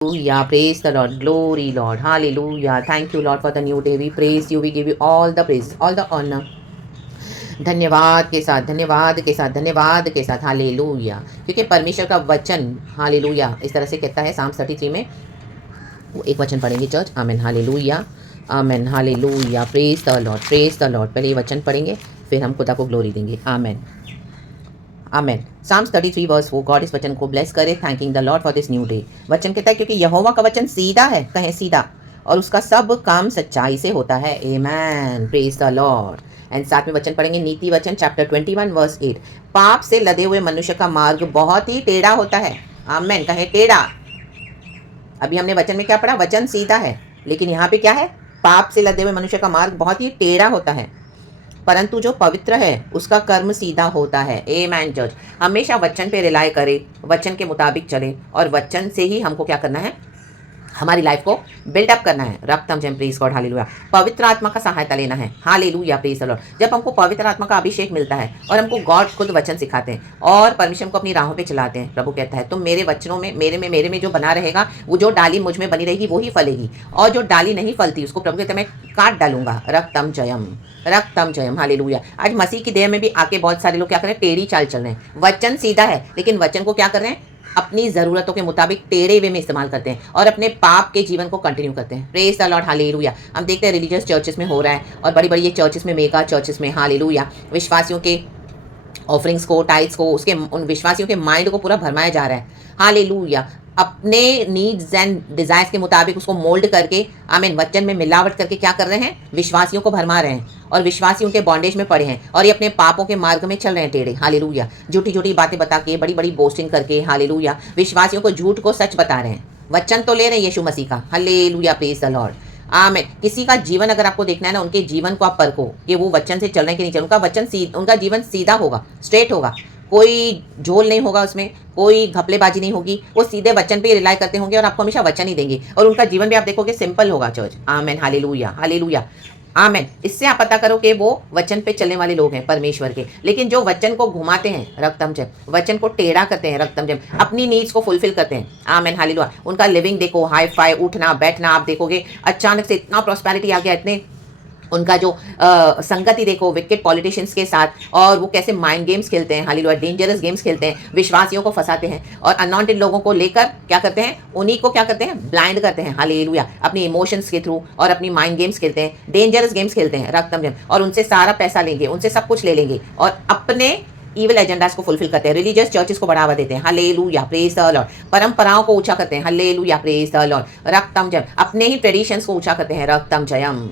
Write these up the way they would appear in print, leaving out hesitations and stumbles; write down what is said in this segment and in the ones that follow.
Hallelujah. Praise the Lord. Glory, Lord. Hallelujah. Thank you, Lord, for the new day. We praise you. We give you all the praise, all the honor. धन्यवाद के साथ, धन्यवाद के साथ, धन्यवाद के साथ। हालेलुया। क्योंकि परमेश्वर का वचन, हालेलुया, इस तरह से कहता है साम 33 में। वो एक वचन पढ़ेंगे church. Amen. Hallelujah. Amen. Hallelujah. Praise the Lord. Praise the Lord. पहले ये वचन पढ़ेंगे, फिर हम खुदा को ग्लोरी देंगे। Amen. Amen. Psalms 33 verse 4। God इस वचन को ब्लेस करे, thanking the Lord for this new day. वचन कहता है क्योंकि यहोवा का वचन सीधा है, कहें सीधा, और उसका सब काम सच्चाई से होता है। Amen. Praise the Lord. And साथ में वचन पढ़ेंगे नीति वचन चैप्टर 21 वर्स 8। पाप से लदे हुए मनुष्य का मार्ग बहुत ही टेढ़ा होता है। आमेन। कहें टेढ़ा। अभी हमने वचन में क्या पढ़ा? वचन सीधा है, लेकिन यहाँ पे क्या है? पाप से लदे हुए मनुष्य का मार्ग बहुत ही टेढ़ा होता है, परंतु जो पवित्र है उसका कर्म सीधा होता है। आमेन चर्च। हमेशा वचन पे रिलाय करे, वचन के मुताबिक चले, और वचन से ही हमको क्या करना है? हमारी लाइफ को बिल्डअप करना है। रक्तम जम प्रेज गॉड। हालेलुया। पवित्र आत्मा का सहायता लेना है। हालेलुया। Praise the Lord. जब हमको पवित्र आत्मा का अभिषेक मिलता है और हमको गॉड खुद वचन सिखाते हैं और परमेश्वर को अपनी राहों पे चलाते हैं, प्रभु कहता है तुम मेरे वचनों में, मेरे में जो बना रहेगा, वो जो डाली मुझ में बनी रहेगी वो ही फलेगी, और जो डाली नहीं फलती उसको प्रभु कहता है मैं काट डालूंगा। रक्तम जयम, रक्तम जयम। हालेलुया। आज मसीह की देह में भी आके बहुत सारे लोग क्या कर रहे हैं? टेढ़ी चाल चल रहे हैं। वचन सीधा है, लेकिन वचन को क्या कर रहे हैं? अपनी ज़रूरतों के मुताबिक टेढ़े वे में इस्तेमाल करते हैं और अपने पाप के जीवन को कंटिन्यू करते हैं। Praise the Lord. हालेलुया। हम देखते हैं रिलीजियस चर्चेस में हो रहा है, और बड़ी बड़ी ये चर्चेस में, मेगा चर्चेस में, हालेलुया, विश्वासियों के ऑफरिंग्स को, टाइट्स को, उसके उन विश्वासियों के माइंड को पूरा भरमाया जा रहा है। हालेलुया। अपने नीड्स एंड डिजायर्स के मुताबिक उसको मोल्ड करके, आमीन, वचन में मिलावट करके क्या कर रहे हैं? विश्वासियों को भरमा रहे हैं, और विश्वासी उनके बॉन्डेज में पड़े हैं, और ये अपने पापों के मार्ग में चल रहे हैं टेढ़े। हालेलुया। झूठी झूठी बातें बता के, बड़ी बड़ी बोस्टिंग करके, हालेलुया, विश्वासियों को झूठ को सच बता रहे हैं। वचन तो ले रहे हैं यीशु मसीह का। हालेलुया। Praise the Lord. आमीन। किसी का जीवन अगर आपको देखना है ना, उनके जीवन को आप परखो कि वो वचन से चल रहे हैं कि नहीं चल रहे। उनका जीवन सीधा होगा, स्ट्रेट होगा, कोई झोल नहीं होगा, उसमें कोई घपलेबाजी नहीं होगी। वो सीधे वचन पे रिलाय करते होंगे और आपको हमेशा वचन ही देंगे, और उनका जीवन भी आप देखोगे सिंपल होगा चर्च। आमेन। हालेलुया। हालेलुया। आमेन। इससे आप पता करो कि वो वचन पे चलने वाले लोग हैं परमेश्वर के। लेकिन जो वचन को घुमाते हैं, रक्तम जम, वचन को टेढ़ा करते हैं, रक्तम जम, अपनी नीड्स को फुलफिल करते हैं। आमेन। हालेलुया। उनका लिविंग देखो, हाई फाई, उठना बैठना, आप देखोगे अचानक से इतना प्रॉस्पेरिटी आ गया, इतने उनका जो संगति देखो विकेट पॉलिटिशियंस के साथ, और वो कैसे माइंड गेम्स खेलते हैं। हालेलुया। डेंजरस गेम्स खेलते हैं, विश्वासियों को फंसाते हैं, और अनॉइंटेड लोगों को लेकर क्या करते हैं? उन्हीं को क्या करते हैं? ब्लाइंड करते हैं। हालेलुया। अपनी इमोशंस के थ्रू और अपनी माइंड गेम्स खेलते हैं, डेंजरस गेम्स खेलते हैं, रक्तम जम, और उनसे सारा पैसा लेंगे, उनसे सब कुछ ले लेंगे, और अपने ईवल एजेंडास को फुलफिल करते हैं। रिलीजियस चर्चेस को बढ़ावा देते हैं। हालेलुया। Praise the Lord. परंपराओं को ऊंचा करते हैं। हालेलुया। Praise the Lord. रक्तम जम, अपने ही ट्रेडिशंस को ऊंचा करते हैं। रक्तम जयम।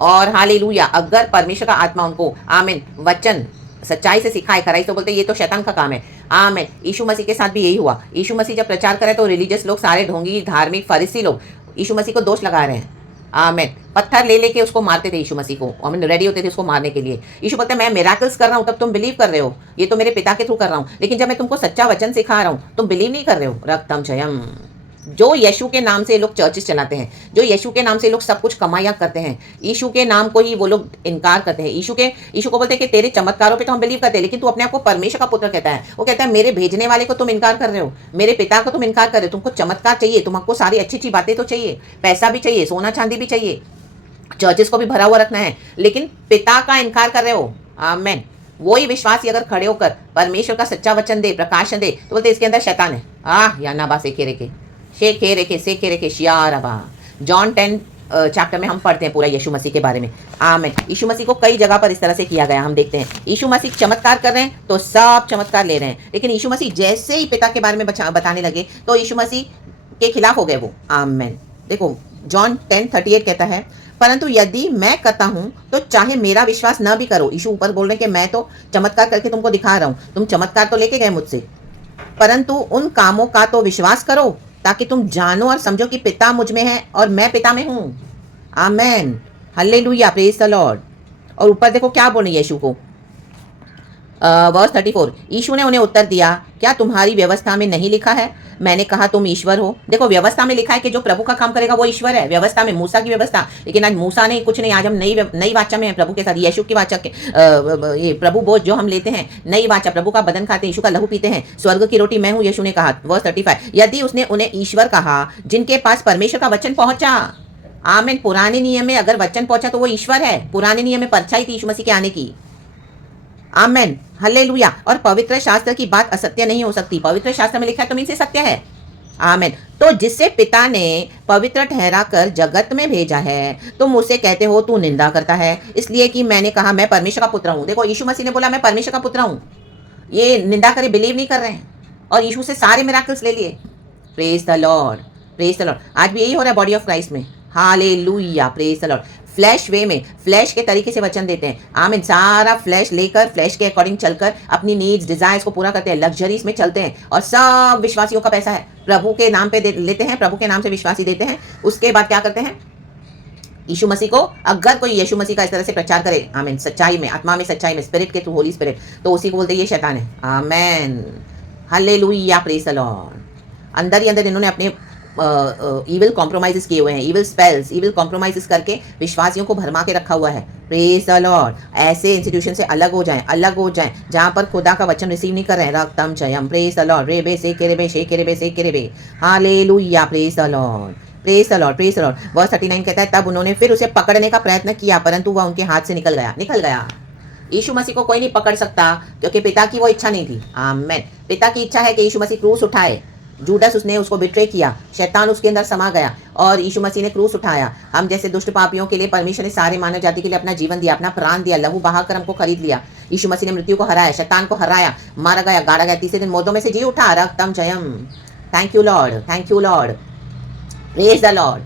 और हालेलुया। अगर परमेश्वर का आत्मा उनको, आमीन, वचन सच्चाई से सिखाए, खराई तो बोलते ये तो शैतान का काम है। आमीन। यीशु मसीह के साथ भी यही हुआ। यीशु मसीह जब प्रचार करे तो रिलीजियस लोग, सारे ढोंगी, धार्मिक, फरीसी लोग यीशु मसीह को दोष लगा रहे हैं। आमीन। पत्थर ले लेके उसको मारते थे यीशु मसीह को, आमीन, रेडी होते थे उसको मारने के लिए। यीशु बोलते मैं मिराकल्स कर रहा हूँ तब तुम बिलीव कर रहे हो, ये तो मेरे पिता के थ्रू कर रहा हूँ, लेकिन जब मैं तुमको सच्चा वचन सिखा रहा हूँ तुम बिलीव नहीं कर रहे हो। रक्तम जयम। जो यीशु के नाम से लोग चर्चेस चलाते हैं, जो यीशु के नाम से लोग सब कुछ कमाया करते हैं, यीशु के नाम को ही वो लोग इनकार करते हैं। यीशु को बोलते हैं कि तेरे चमत्कारों पे तो हम बिलीव करते हैं, लेकिन तू अपने आप को परमेश्वर का पुत्र कहता है। वो कहता है मेरे भेजने वाले को तुम इनकार कर रहे हो, मेरे पिता को तुम इनकार कर रहे हो। तुमको चमत्कार चाहिए, तुमको सारी अच्छी अच्छी बातें तो चाहिए, पैसा भी चाहिए, सोना चांदी भी चाहिए, चर्चेस को भी भरा हुआ रखना है, लेकिन पिता का इनकार कर रहे हो। आमेन। वही विश्वासी अगर खड़े होकर परमेश्वर का सच्चा वचन दे, प्रकाशन दे, तो बोलते इसके अंदर शैतान है। या नाबा सेखे रेखे, शेखे रेखे, सेखे रेखे, शियारबा। जॉन 10 चैप्टर में हम पढ़ते हैं पूरा यीशु मसीह के बारे में। आमीन। यीशु मसीह को कई जगह पर इस तरह से किया गया, हम देखते हैं यीशु मसीह चमत्कार कर रहे हैं तो सब चमत्कार ले रहे हैं, लेकिन यीशु मसीह जैसे ही पिता के बारे में बताने लगे तो यीशु मसीह के खिलाफ हो गए वो। आमीन। देखो जॉन 10:38 कहता है, परंतु यदि मैं करता हूं तो चाहे मेरा विश्वास न भी करो। यीशु ऊपर बोल रहे हैं कि मैं तो चमत्कार करके तुमको दिखा रहा हूं, तुम चमत्कार तो लेके गए मुझसे, परंतु उन कामों का तो विश्वास करो, ताकि तुम जानो और समझो कि पिता मुझ में है और मैं पिता में हूं। आमेन। हालेलुया। Praise the Lord. और ऊपर देखो क्या बोले यीशु को, वर्स 34, यीशु ने उन्हें उत्तर दिया, क्या तुम्हारी व्यवस्था में नहीं लिखा है, मैंने कहा तुम ईश्वर हो। देखो व्यवस्था में लिखा है कि जो प्रभु का काम करेगा वो ईश्वर है, व्यवस्था में मूसा की व्यवस्था। लेकिन आज मूसा नहीं, कुछ नहीं, आज हम नई वाचा में है प्रभु के साथ, यीशु की वाचा के ये प्रभु बोझ जो हम लेते हैं, नई वाचा, प्रभु का बदन खाते हैं, यीशु का लहू पीते हैं, स्वर्ग की रोटी मैं हूँ, यीशु ने कहा। वर्स 35, यदि उसने उन्हें ईश्वर कहा जिनके पास परमेश्वर का वचन पहुंचा। आमीन। पुराने नियम में अगर वचन पहुंचा तो वो ईश्वर है। पुराने नियम में परछाई थी यीशु मसीह के आने की। आमेन, हालेलुया। और पवित्र शास्त्र की बात असत्य नहीं हो सकती, पवित्र शास्त्र में लिखा है तो मीन से सत्य है। आमेन। तो जिससे पिता ने पवित्र ठहरा कर जगत में भेजा है, तुम उसे कहते हो तू निंदा करता है, इसलिए कि मैंने कहा मैं परमेश्वर का पुत्र हूं। देखो यीशु मसीह ने बोला मैं परमेश्वर का पुत्र हूं। ये निंदा करे, बिलीव नहीं कर रहे हैं और यीशु से सारे मिराकल्स ले लिए। Praise the Lord, praise the Lord. आज भी यही हो रहा है बॉडी ऑफ क्राइस्ट में। Hallelujah, praise the Lord. Flesh वे में, फ्लैश के तरीके से वचन देते हैं। आमीन। सारा फ्लैश लेकर, फ्लैश के अकॉर्डिंग चलकर अपनी नीड्स, डिजायर्स को पूरा करते हैं, लग्जरीज में चलते हैं। और सब विश्वासियों का पैसा है, प्रभु के नाम पे लेते हैं, प्रभु के नाम से विश्वासी देते हैं। उसके बाद क्या करते हैं, यीशु मसीह को, अगर कोई यीशु मसीह का इस तरह से प्रचार करे, आमीन, सच्चाई में, आत्मा में, सच्चाई में, स्पिरिट के थ्रू, होली स्पिरिट, तो उसी को बोलते हैं ये शैतान है। आमीन, हालेलुया, प्रेज द लॉर्ड। अंदर ही अंदर इन्होंने अपने इविल कॉम्प्रोमाइजेस किए हुए हैं, इविल स्पेल्स, इविल कॉम्प्रोमाइजेस करके विश्वासियों को भरमा के रखा हुआ है। Praise the Lord. ऐसे इंस्टीट्यूशन से अलग हो जाएं, अलग हो जाएं, जहां पर खुदा का वचन रिसीव नहीं कर रहे हैं। रक्तम जयम, प्रेज द लॉर्ड। रेबे से केरेबे शे केरेबे से केरेबे, hallelujah, praise the Lord, praise the Lord, praise the Lord. Verse 39 कहता है, तब उन्होंने फिर उसे पकड़ने का प्रयत्न किया, परंतु वह उनके हाथ से निकल गया। यीशु मसीह को कोई नहीं पकड़ सकता क्योंकि पिता की वो इच्छा नहीं थी। आमीन। पिता की इच्छा है कि यीशु मसीह क्रूस उठाए। जूडस उसने उसको बिट्रे किया, शैतान उसके अंदर समा गया और यीशु मसीह ने क्रूस उठाया। हम जैसे दुष्ट पापियों के लिए परमेश्वर ने सारे मानव जाति के लिए अपना जीवन दिया, अपना प्राण दिया, लहू बहाकर हमको खरीद लिया। यीशु मसीह ने मृत्यु को हराया, शैतान को हराया, मारा गया, गाड़ा गया, तीसरे दिन मुर्दों में से जी उठा। रक्तम जयम। Thank you Lord, thank you Lord, praise the Lord.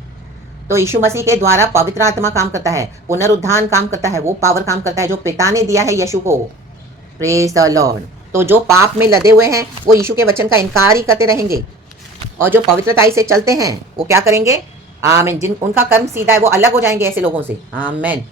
तो यीशु मसीह के द्वारा पवित्र आत्मा काम करता है, पुनरुत्थान काम करता है, वो पावर काम करता है जो पिता ने दिया है यीशु को। Praise the Lord. तो जो पाप में लदे हुए हैं वो यीशु के वचन का इनकार ही करते रहेंगे, और जो पवित्रताई से चलते हैं वो क्या करेंगे, आमीन, जिन उनका कर्म सीधा है वो अलग हो जाएंगे ऐसे लोगों से। आमीन,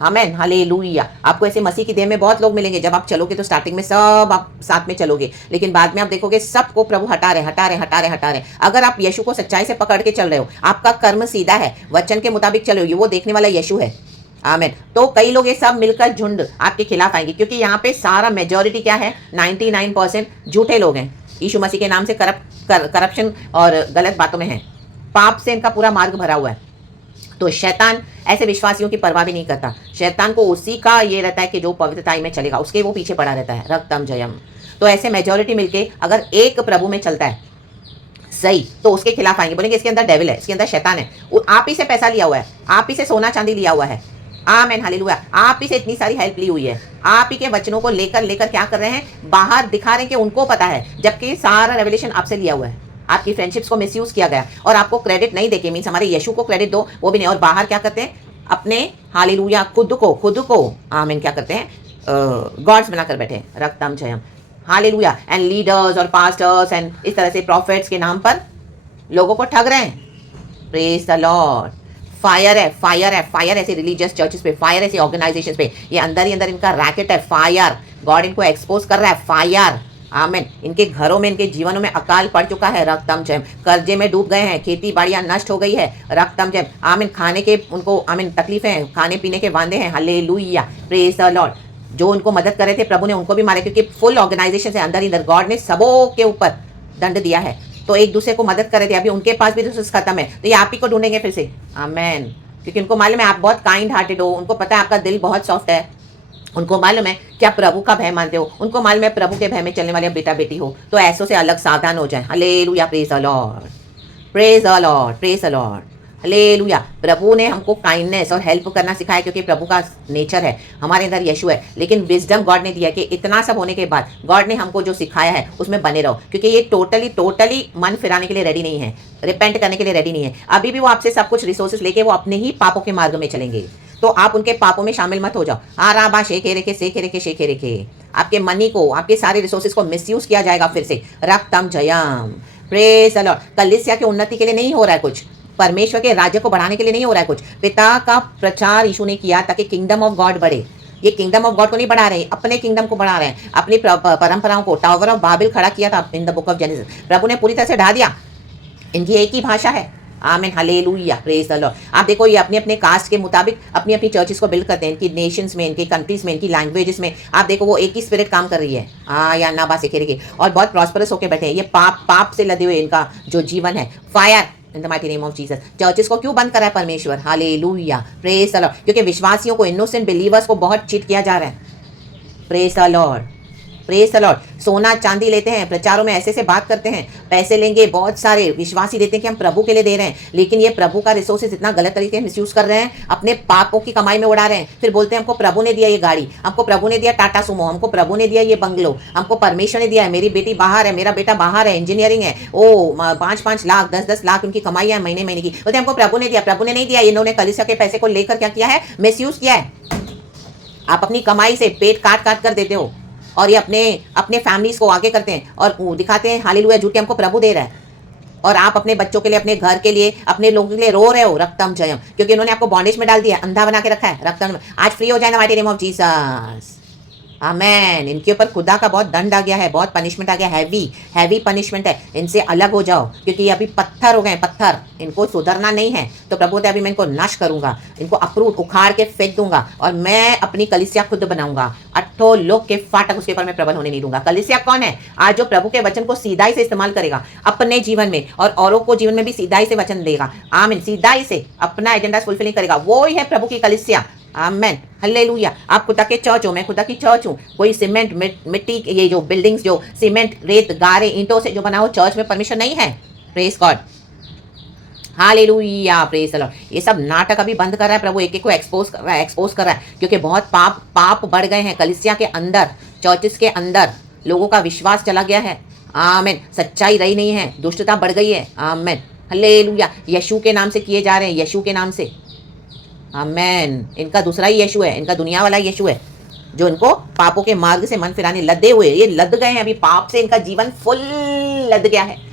आमीन, हालेलुया। आपको ऐसे मसीह की देह में बहुत लोग मिलेंगे। जब आप चलोगे तो स्टार्टिंग में सब आप साथ में चलोगे, लेकिन बाद में आप देखोगे सबको प्रभु हटा रहे। अगर आप यीशु को सच्चाई से पकड़ के चल रहे हो, आपका कर्म सीधा है, वचन के मुताबिक चल रहे हो, वो देखने वाला यीशु है। आमीन। तो कई लोग ये सब मिलकर झुंड आपके खिलाफ आएंगे, क्योंकि यहाँ पे सारा मेजोरिटी क्या है, 99% झूठे लोग हैं। यीशु मसीह के नाम से करप्शन और गलत बातों में है, पाप से इनका पूरा मार्ग भरा हुआ है। तो शैतान ऐसे विश्वासियों की परवाह भी नहीं करता। शैतान को उसी का ये रहता है कि जो पवित्रताई में चलेगा उसके वो पीछे पड़ा रहता है। रक्तम जयम। तो ऐसे मेजोरिटी मिलके अगर एक प्रभु में चलता है सही, तो उसके खिलाफ आएंगे, बोलेंगे इसके अंदर डेविल है, इसके अंदर शैतान है, आप ही से पैसा लिया हुआ है, आप ही से सोना चांदी लिया हुआ है। आमीन, हालेलुया। आप ही से इतनी सारी हेल्प ली हुई है, आप ही के वचनों को लेकर क्या कर रहे हैं, बाहर दिखा रहे हैं कि उनको पता है, जबकि सारा रेवलेशन आपसे लिया हुआ है। आपकी फ्रेंडशिप्स को मिसयूज किया गया और आपको क्रेडिट नहीं देके, मीन्स हमारे यीशु को क्रेडिट दो, वो भी नहीं। और बाहर क्या करते हैं, अपने हालेलुया खुद को आमीन क्या करते हैं, गॉड्स बनाकर बैठे। रक्तम जयम, हालेलुया। एंड लीडर्स और पास्टर्स एंड इस तरह से प्रॉफिट्स के नाम पर लोगों को ठग रहे हैं। Praise the Lord. फायर है ऐसे रिलीजियस चर्चेस पे, फायर ऐसे ऑर्गेनाइजेशंस पे, ये अंदर ही अंदर इनका रैकेट है। फायर, गॉड इनको एक्सपोज कर रहा है। फायर, आमीन। इनके घरों में, इनके जीवनों में अकाल पड़ चुका है। रक्तम जयम। कर्जे में डूब गए हैं, खेती बाड़ियां नष्ट हो गई है। रक्तम जयम, आमीन। खाने के उनको, आमीन, तकलीफें हैं, खाने पीने के वांदे हैं। Hallelujah, praise the Lord. जो उनको मदद कर रहे थे प्रभु ने उनको भी मारे, क्योंकि फुल ऑर्गेनाइजेशन है अंदर ही अंदर, गॉड ने सबों के ऊपर दंड दिया है। तो एक दूसरे को मदद कर रहे थे, अभी उनके पास भी रिसोर्स खत्म है, तो ये आप ही को ढूंढेंगे फिर से। आमीन। क्योंकि उनको मालूम है आप बहुत काइंड हार्टेड हो, उनको पता है आपका दिल बहुत सॉफ्ट है, उनको मालूम है कि आप प्रभु का भय मानते हो, उनको मालूम है प्रभु के भय में चलने वाले बेटा बेटी हो। तो ऐसों से अलग सावधान हो जाए। Hallelujah, praise the Lord, praise the Lord, praise the Lord, hallelujah. प्रभु ने हमको काइंडनेस और हेल्प करना सिखाया, क्योंकि प्रभु का नेचर है, हमारे अंदर यीशु है। लेकिन विजडम गॉड ने दिया कि इतना सब होने के बाद गॉड ने हमको जो सिखाया है उसमें बने रहो, क्योंकि ये टोटली मन फिराने के लिए रेडी नहीं है, रिपेंट करने के लिए रेडी नहीं है। अभी भी वो आपसे सब कुछ रिसोर्सेस लेके वो अपने ही पापों के मार्ग में चलेंगे, तो आप उनके पापों में शामिल मत हो जाओ। आराबा शेखे रेखे आपके मनी को, आपके सारे रिसोर्सेज को मिसयूज किया जाएगा फिर से। रक्तम जयम, प्रेज द लॉर्ड। कलीसिया की उन्नति के लिए नहीं हो रहा है कुछ, परमेश्वर के राज्य को बढ़ाने के लिए नहीं हो रहा है कुछ। पिता का प्रचार यीशु ने किया ताकि किंगडम ऑफ गॉड बढ़े, ये किंगडम ऑफ गॉड को नहीं बढ़ा रहे, अपने किंगडम को बढ़ा रहे हैं, अपनी परंपराओं को। टावर ऑफ बाबिल खड़ा किया था in the book of Genesis, प्रभु ने पूरी तरह से ढा दिया। इनकी एक ही भाषा है। आमीन, हालेलुया, प्रेज द लॉर्ड। आप देखो ये अपने अपने कास्ट के मुताबिक अपनी अपनी चर्चेस को बिल्ड करते हैं, इनकी नेशंस में, इनकी कंट्रीज में, इनकी लैंग्वेजेस में। आप देखो वो एक ही स्पिरिट काम कर रही है। या ना बात सीखे और बहुत प्रॉस्परस होकर बैठे हैं। ये पाप से लदे हुए इनका जो जीवन है। Fire in the mighty name of Jesus. Churches को क्यों बंद करा है परमेश्वर? Hallelujah, praise the Lord. क्योंकि विश्वासियों को, इनोसेंट बिलीवर्स को बहुत चीट किया जा रहा है। Praise the Lord, praise the Lord. सोना चांदी लेते हैं, प्रचारों में ऐसे बात करते हैं, पैसे लेंगे, बहुत सारे विश्वासी देते हैं कि हम प्रभु के लिए दे रहे हैं, लेकिन ये प्रभु का रिसोर्सेज इतना गलत तरीके से मिसयूज कर रहे हैं, अपने पापों की कमाई में उड़ा रहे हैं। फिर बोलते हैं हमको प्रभु ने दिया ये गाड़ी, हमको प्रभु ने दिया टाटा सुमो, हमको प्रभु ने दिया ये बंगलो, हमको परमेश्वर ने दिया है, मेरी बेटी बाहर है, मेरा बेटा बाहर है, इंजीनियरिंग है, ओ 5-5 लाख 10-10 लाख उनकी कमाई है महीने महीने की। बोलते हमको प्रभु ने दिया। प्रभु ने नहीं दिया, इन्होंने कलीसिया के पैसे को लेकर क्या किया है? मिसयूज किया है। आप अपनी कमाई से पेट काट काट कर देते हो और ये अपने फैमिलीज को आगे करते हैं और दिखाते हैं हालेलुया झूठ के हमको प्रभु दे रहा है, और आप अपने बच्चों के लिए, अपने घर के लिए, अपने लोगों के लिए रो रहे हो रक्तम जयम, क्योंकि उन्होंने आपको बॉन्डेज में डाल दिया, अंधा बना के रखा है। रक्तम आज फ्री हो जाए ना माइटी नेम ऑफ जीसस। आमेन। इनके ऊपर खुदा का बहुत दंड आ गया है, बहुत पनिशमेंट आ गया, हैवी पनिशमेंट है। इनसे अलग हो जाओ, क्योंकि ये अभी पत्थर हो गए, पत्थर। इनको सुधरना नहीं है तो प्रभु ने अभी मैं इनको नाश करूंगा, इनको अप्रूव उखाड़ के फेंक दूंगा, और मैं अपनी कलीसिया खुद बनाऊंगा। 8 लोग के फाटक उसके ऊपर मैं प्रबल होने नहीं दूंगा। कलीसिया कौन है? आज जो प्रभु के वचन को सीधाई से इस्तेमाल करेगा अपने जीवन में, और औरों को जीवन में भी सीधाई से वचन देगा। आमीन। सीधाई से अपना एजेंडा फुलफिलिंग करेगा, वो ही है प्रभु की कलीसिया। आमेन, हालेलुया। आप खुदा के चर्च हो, मैं खुदा की चर्च हूँ। कोई सीमेंट मिट्टी, ये जो बिल्डिंग्स जो सीमेंट रेत गारे ईंटों से जो बना हो, चर्च में परमिशन नहीं है। Praise God, hallelujah, praise the Lord. ये सब नाटक अभी बंद कर रहा है प्रभु, एक एक को एक्सपोज कर रहा है, क्योंकि बहुत पाप बढ़ गए हैं कलीसिया के अंदर, चर्चेस के अंदर। लोगों का विश्वास चला गया है। आमीन। सच्चाई रही नहीं है, दुष्टता बढ़ गई है। आमीन, हालेलुया। यीशु के नाम से किए जा रहे हैं, यीशु के नाम से। आमेन। इनका दूसरा ही यीशु है, इनका दुनिया वाला यीशु है, जो इनको पापों के मार्ग से मन फिराने लदे हुए, ये लद गए हैं अभी पाप से, इनका जीवन फुल लद गया है।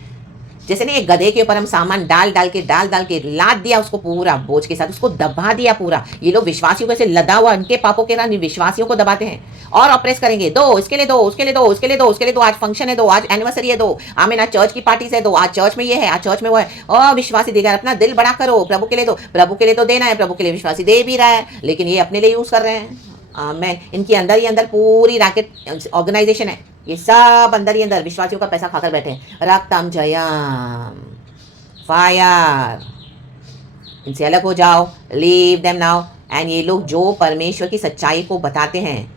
जैसे नहीं, एक गधे के ऊपर हम सामान डाल डाल के लाद दिया उसको पूरा बोझ के साथ, उसको दबा दिया पूरा। ये लोग विश्वासियों को ऐसे लदा हुआ उनके पापों के साथ विश्वासियों को दबाते हैं और ऑपरेस करेंगे। दो इसके लिए, दो उसके लिए, दो उसके लिए, दो उसके लिए, दो आज फंक्शन है, दो आज एनिवर्सरी है, दो आमीन, आज चर्च की पार्टीज है, दो आज चर्च में ये है, आज चर्च में वो है। और विश्वासी देगा, अपना दिल बड़ा करो, प्रभु के लिए दो, प्रभु के लिए तो देना है, प्रभु के लिए विश्वासी दे भी रहा है, लेकिन ये अपने लिए यूज कर रहे हैं। आमीन। इनके अंदर ही अंदर पूरी रैकेट ऑर्गेनाइजेशन है, ये सब अंदर ही अंदर विश्वासियों का पैसा खाकर बैठे हैं। रक्तम जयम, फायर। इनसे अलग हो जाओ, लीव देम नाउ। एंड ये लोग जो परमेश्वर की सच्चाई को बताते हैं,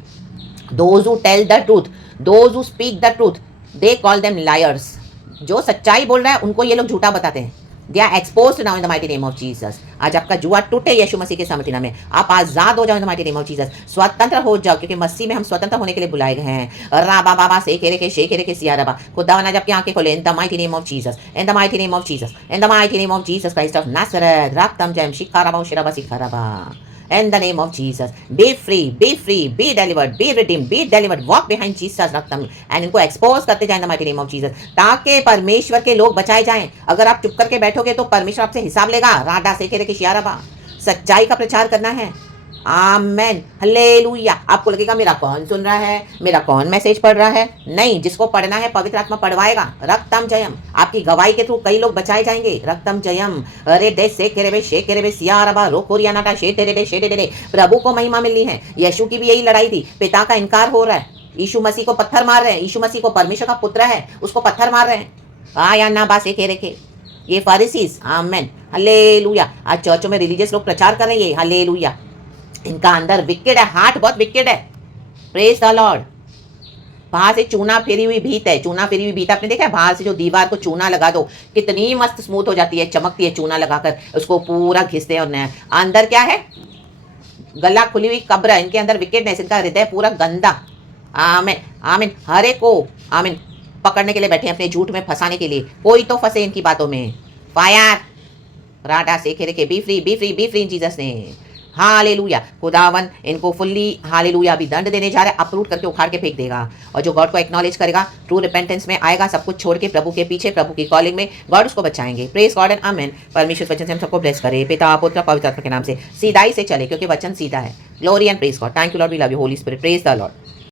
those who tell the truth, those who speak the truth, they call them liars. जो सच्चाई बोल रहा है उनको ये लोग झूठा बताते हैं। They are exposed now in the mighty name of Jesus. आज आपका जुआ टूटे यीशु मसीह के सामर्थ्य नाम में, आप आजाद हो जाओ इन the mighty name of Jesus, स्वतंत्र हो जाओ, क्योंकि मसीह में हम स्वतंत्र होने के लिए बुलाए गए हैं। राबा बाबा से केरे के शे केरे के सिया रबा, खुदावंद जब की आंखें खोले, in the mighty name of Jesus, in the mighty name of Jesus, in the mighty name of Jesus Christ of नासरत। रक्तम जयम शिखारबा शिरबा शिखारबा। In the name of Jesus, be free, be delivered, be redeemed, be delivered. Walk behind Jesus रक्तम, and इनको expose करते जाएं in the mighty name of Jesus, ताकि परमेश्वर के लोग बचाए जाएं। अगर आप चुप करके बैठोगे तो परमेश्वर आपसे हिसाब लेगा। राडा से के शियारबा, सच्चाई का प्रचार करना है। आमेन, हालेलुया। आपको लगेगा मेरा कौन सुन रहा है, मेरा कौन मैसेज पढ़ रहा है? नहीं, जिसको पढ़ना है पवित्र आत्मा पढ़वाएगा। रक्तम जयम, आपकी गवाही के थ्रू कई लोग बचाए जाएंगे। रक्तम जयम। अरे दे से केरेबे शे केरेबे सियारबा रोकोरिया नाटा शे तेरे शे तेरे। प्रभु को महिमा मिलनी है। यीशु की भी यही लड़ाई थी, पिता का इनकार हो रहा है, यीशु मसीह को पत्थर मार रहे हैं। यीशु मसीह को परमेश्वर का पुत्र है, उसको पत्थर मार रहे हैं। आया ना बासे केरे के ये फारिसीज। आमेन, हालेलुया। आज चर्चों में रिलीजियस लोग प्रचार कर रहे हैं, हालेलुया। इनका अंदर विकेट है, हार्ट बहुत विकेट है। Praise the Lord. बाहर से चूना फेरी हुई भीत है, चूना फेरी हुई भीत आपने देखा है? बाहर से जो दीवार को चूना लगा दो कितनी मस्त स्मूथ हो जाती है, चमकती है। चूना लगाकर उसको पूरा घिसते हैं, और अंदर क्या है? गला खुली हुई कब्र। इनके अंदर विकेटनेस, इनका हृदय पूरा गंदा। आमीन, आमीन। हर एक को आमीन पकड़ने के लिए बैठे हैं, अपने झूठ में फंसाने के लिए। कोई तो फंसे इनकी बातों में। फायर राडा से खेरे के बी फ्री इन जीसस ने। हालेलुया। खुदावन इनको फुल्ली हालेलुया अभी दंड देने जा रहा है, अपरूट करके उखाड़ के फेंक देगा। और जो गॉड को एक्नॉलेज करेगा, ट्रू रिपेंटेंस में आएगा, सब कुछ छोड़ के प्रभु के पीछे, प्रभु की कॉलिंग में, गॉड उसको बचाएंगे। प्रेज गॉड एंड आमेन। परमेश्वर वचन से हम सबको ब्लेस करे, पिता पुत्र पवित्र आत्मा के नाम से सीधाई से चले, क्योंकि वचन सीधा है। Glory and praise God. Thank you Lord, we love you Holy Spirit. Praise the Lord.